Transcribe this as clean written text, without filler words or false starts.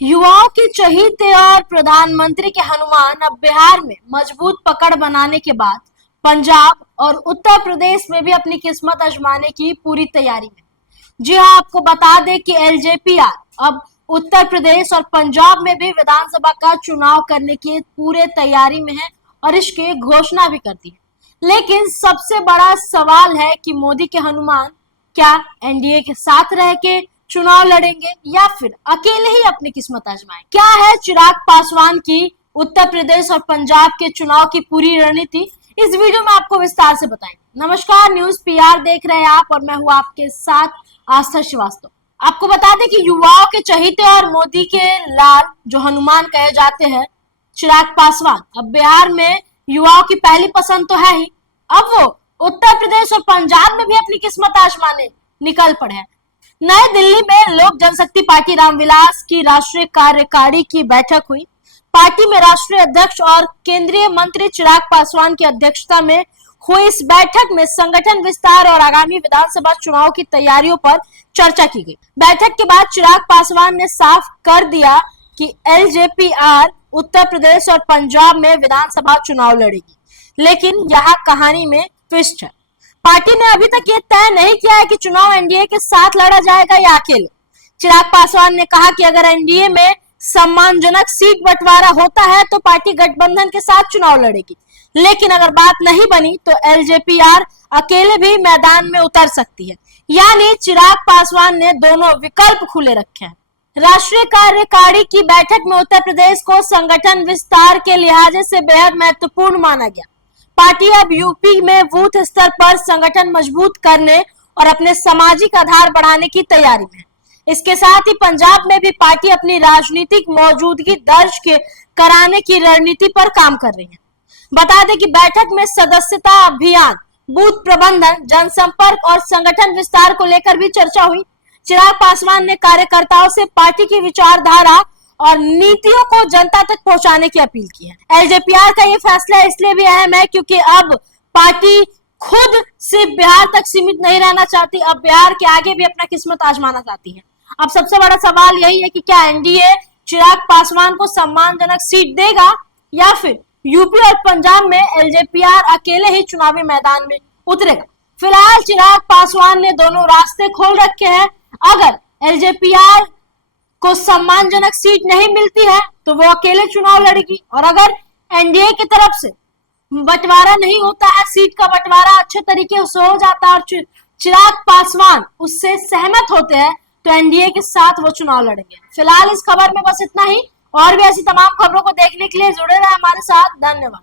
युवाओं के चहीते और प्रधानमंत्री के हनुमान अब बिहार में मजबूत पकड़ बनाने के बाद पंजाब और उत्तर प्रदेश में भी अपनी किस्मत आजमाने की पूरी तैयारी में। जी हाँ, आपको बता दें कि एलजेपीआर अब उत्तर प्रदेश और पंजाब में भी विधानसभा का चुनाव करने की पूरे तैयारी में है और इसकी घोषणा भी कर दी है। लेकिन सबसे बड़ा सवाल है कि मोदी के हनुमान क्या एनडीए के साथ रह के चुनाव लड़ेंगे या फिर अकेले ही अपनी किस्मत आजमाएं? क्या है चिराग पासवान की उत्तर प्रदेश और पंजाब के चुनाव की पूरी रणनीति, इस वीडियो में आपको विस्तार से बताएंगे। नमस्कार, न्यूज पीआर देख रहे हैं आप और मैं हूं आपके साथ आस्था श्रीवास्तव। आपको बता दें कि युवाओं के चहीते और मोदी के लाल जो हनुमान कहे जाते हैं चिराग पासवान अब बिहार में युवाओं की पहली पसंद तो है ही, अब वो उत्तर प्रदेश और पंजाब में भी अपनी किस्मत आजमाने निकल पड़े हैं। नई दिल्ली में लोक जनशक्ति पार्टी रामविलास की राष्ट्रीय कार्यकारिणी की बैठक हुई। पार्टी में राष्ट्रीय अध्यक्ष और केंद्रीय मंत्री चिराग पासवान की अध्यक्षता में हुई इस बैठक में संगठन विस्तार और आगामी विधानसभा चुनाव की तैयारियों पर चर्चा की गई। बैठक के बाद चिराग पासवान ने साफ कर दिया कि एलजेपीआर उत्तर प्रदेश और पंजाब में विधानसभा चुनाव लड़ेगी, लेकिन यहाँ कहानी में ट्विस्ट है। पार्टी ने अभी तक ये तय नहीं किया है कि चुनाव एनडीए के साथ लड़ा जाएगा या अकेले। चिराग पासवान ने कहा कि अगर एनडीए में सम्मानजनक सीट बंटवारा होता है तो पार्टी गठबंधन के साथ चुनाव लड़ेगी, लेकिन अगर बात नहीं बनी तो एलजेपीआर अकेले भी मैदान में उतर सकती है। यानी चिराग पासवान ने दोनों विकल्प खुले रखे हैं। राष्ट्रीय कार्यकारिणी की बैठक में उत्तर प्रदेश को संगठन विस्तार के लिहाज से बेहद महत्वपूर्ण माना गया। पार्टी अब यूपी में बूथ स्तर पर संगठन मजबूत करने और अपने सामाजिक आधार बढ़ाने की तैयारी में है। इसके साथ ही पंजाब में भी पार्टी अपनी राजनीतिक मौजूदगी दर्ज कराने की रणनीति पर काम कर रही है। बता दें कि बैठक में सदस्यता अभियान, बूथ प्रबंधन, जनसंपर्क और संगठन विस्तार को लेकर भी चर्चा हुई। चिराग पासवान ने कार्यकर्ताओं से पार्टी की विचारधारा और नीतियों को जनता तक पहुंचाने की अपील की है। एलजेपीआर का ये फैसला इसलिए भी अहम है क्योंकि अब पार्टी खुद सिर्फ बिहार तक सीमित नहीं रहना चाहती, अब बिहार के आगे भी अपना किस्मत आजमाना चाहती है। अब सबसे बड़ा सवाल यही है कि क्या एनडीए चिराग पासवान को सम्मानजनक सीट देगा या फिर यूपी और पंजाब में एलजेपीआर अकेले ही चुनावी मैदान में उतरेगा। फिलहाल चिराग पासवान ने दोनों रास्ते खोल रखे हैं। अगर एलजेपीआर को सम्मानजनक सीट नहीं मिलती है तो वो अकेले चुनाव लड़ेगी, और अगर एनडीए की तरफ से बंटवारा नहीं होता है, सीट का बंटवारा अच्छे तरीके से हो जाता है और चिराग पासवान उससे सहमत होते हैं तो एनडीए के साथ वो चुनाव लड़ेंगे। फिलहाल इस खबर में बस इतना ही। और भी ऐसी तमाम खबरों को देखने के लिए जुड़े रहे हमारे साथ। धन्यवाद।